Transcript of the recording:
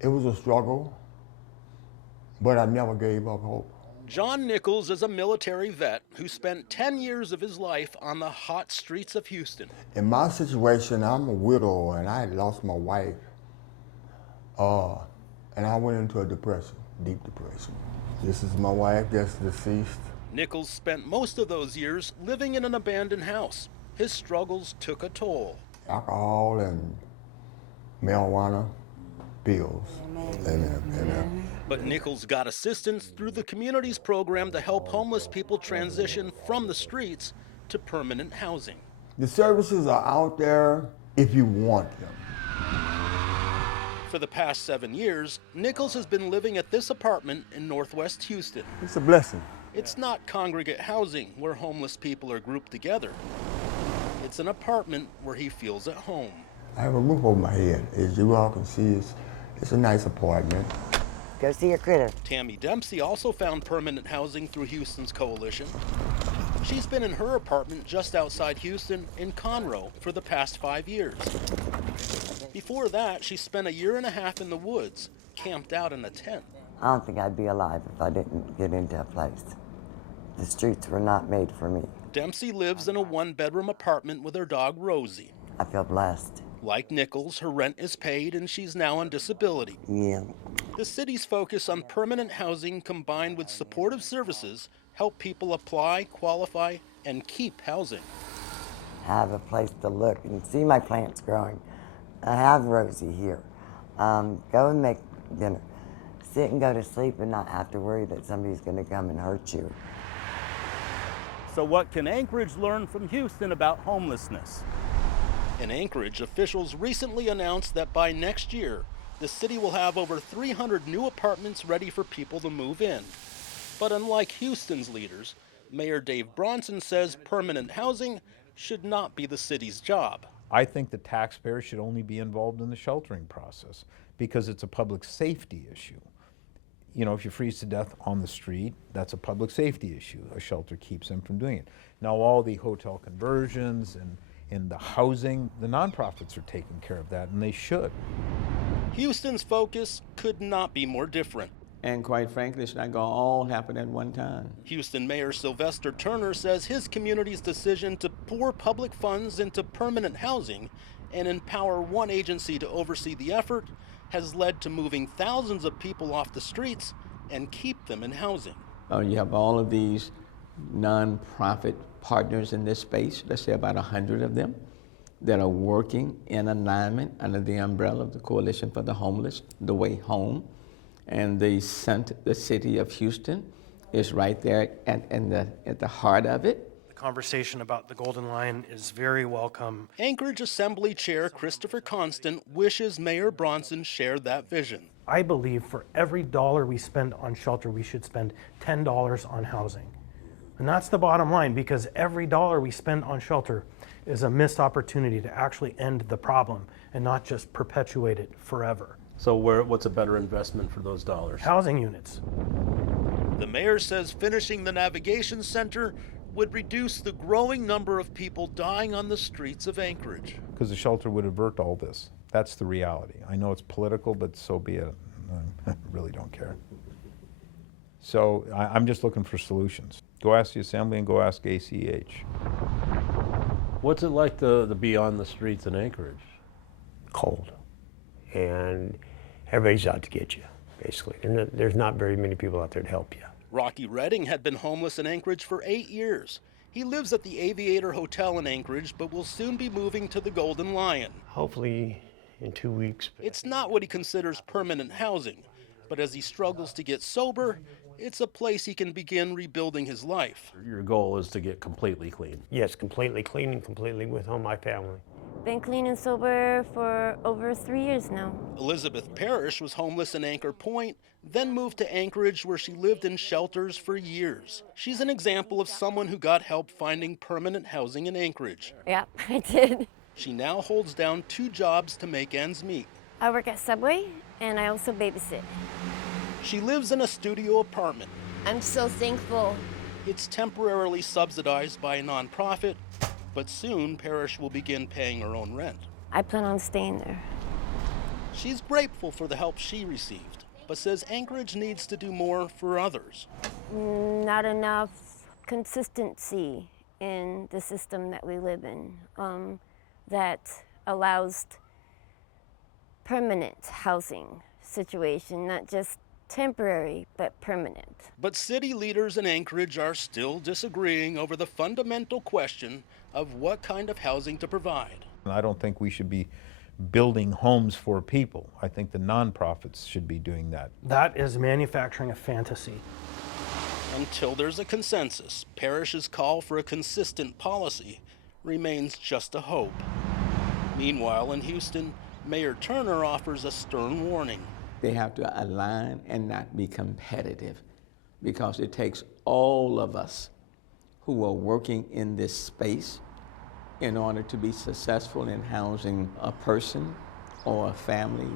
It was a struggle, but I never gave up hope. John Nichols is a military vet who spent 10 years of his life on the hot streets of Houston. In my situation, I'm a widow and I had lost my wife. And I went into a depression, deep depression. This is my wife that's deceased. Nichols spent most of those years living in an abandoned house. His struggles took a toll. Alcohol and marijuana, pills. Amen. But Nichols got assistance through the community's program to help homeless people transition from the streets to permanent housing. The services are out there if you want them. For the past 7 years, Nichols has been living at this apartment in Northwest Houston. It's a blessing. It's not congregate housing where homeless people are grouped together. It's an apartment where he feels at home. I have a roof over my head. As you all can see, it's a nice apartment. Go see your critter. Tammy Dempsey also found permanent housing through Houston's coalition. She's been in her apartment just outside Houston in Conroe for the past 5 years. Before that, she spent a year and a half in the woods, camped out in a tent. I don't think I'd be alive if I didn't get into a place. The streets were not made for me. Dempsey lives in a one-bedroom apartment with her dog, Rosie. I feel blessed. Like Nichols, her rent is paid and she's now on disability. Yeah. The city's focus on permanent housing combined with supportive services help people apply, qualify, and keep housing. Have a place to look and see my plants growing. I have Rosie here. Go and make dinner. Sit and go to sleep and not have to worry that somebody's going to come and hurt you. So what can Anchorage learn from Houston about homelessness? In Anchorage, officials recently announced that by next year, the city will have over 300 new apartments ready for people to move in. But unlike Houston's leaders, Mayor Dave Bronson says permanent housing should not be the city's job. I think the taxpayers should only be involved in the sheltering process because it's a public safety issue. You know, if you freeze to death on the street, that's a public safety issue. A shelter keeps them from doing it. Now, all the hotel conversions and the housing, the nonprofits are taking care of that, and they should. Houston's focus could not be more different. And quite frankly, it's not going to all happen at one time. Houston Mayor Sylvester Turner says his community's decision to pour public funds into permanent housing and empower one agency to oversee the effort has led to moving thousands of people off the streets and keep them in housing. You have all of these nonprofit partners in this space, let's say about 100 of them, that are working in alignment under the umbrella of the Coalition for the Homeless, The Way Home. And the city of Houston is right there at the heart of it. The conversation about the Golden Line is very welcome. Anchorage Assembly Chair Christopher Constant wishes Mayor Bronson shared that vision. I believe for every dollar we spend on shelter, we should spend $10 on housing. And that's the bottom line, because every dollar we spend on shelter is a missed opportunity to actually end the problem and not just perpetuate it forever. So what's a better investment for those dollars? Housing units. The mayor says finishing the navigation center would reduce the growing number of people dying on the streets of Anchorage. Because the shelter would avert all this. That's the reality. I know it's political, but so be it. I really don't care. So I'm just looking for solutions. Go ask the Assembly and go ask ACH. What's it like to be on the streets in Anchorage? Cold. And everybody's out to get you, basically. There's not very many people out there to help you. Rocky Redding had been homeless in Anchorage for 8 years. He lives at the Aviator Hotel in Anchorage, but will soon be moving to the Golden Lion. Hopefully in 2 weeks. It's not what he considers permanent housing, but as he struggles to get sober, it's a place he can begin rebuilding his life. Your goal is to get completely clean. Yes, completely clean and completely with all my family. Been clean and sober for over 3 years now. Elizabeth Parrish was homeless in Anchor Point, then moved to Anchorage where she lived in shelters for years. She's an example of someone who got help finding permanent housing in Anchorage. Yeah, I did. She now holds down 2 jobs to make ends meet. I work at Subway and I also babysit. She lives in a studio apartment. I'm so thankful. It's temporarily subsidized by a nonprofit, but soon Parrish will begin paying her own rent. I plan on staying there. She's grateful for the help she received, but says Anchorage needs to do more for others. Not enough consistency in the system that we live in that allows permanent housing situation, not just temporary, but permanent. But city leaders in Anchorage are still disagreeing over the fundamental question of what kind of housing to provide. I don't think we should be building homes for people. I think the nonprofits should be doing that. That is manufacturing a fantasy. Until there's a consensus, parishes' call for a consistent policy remains just a hope. Meanwhile, in Houston, Mayor Turner offers a stern warning. They have to align and not be competitive, because it takes all of us who are working in this space in order to be successful in housing a person or a family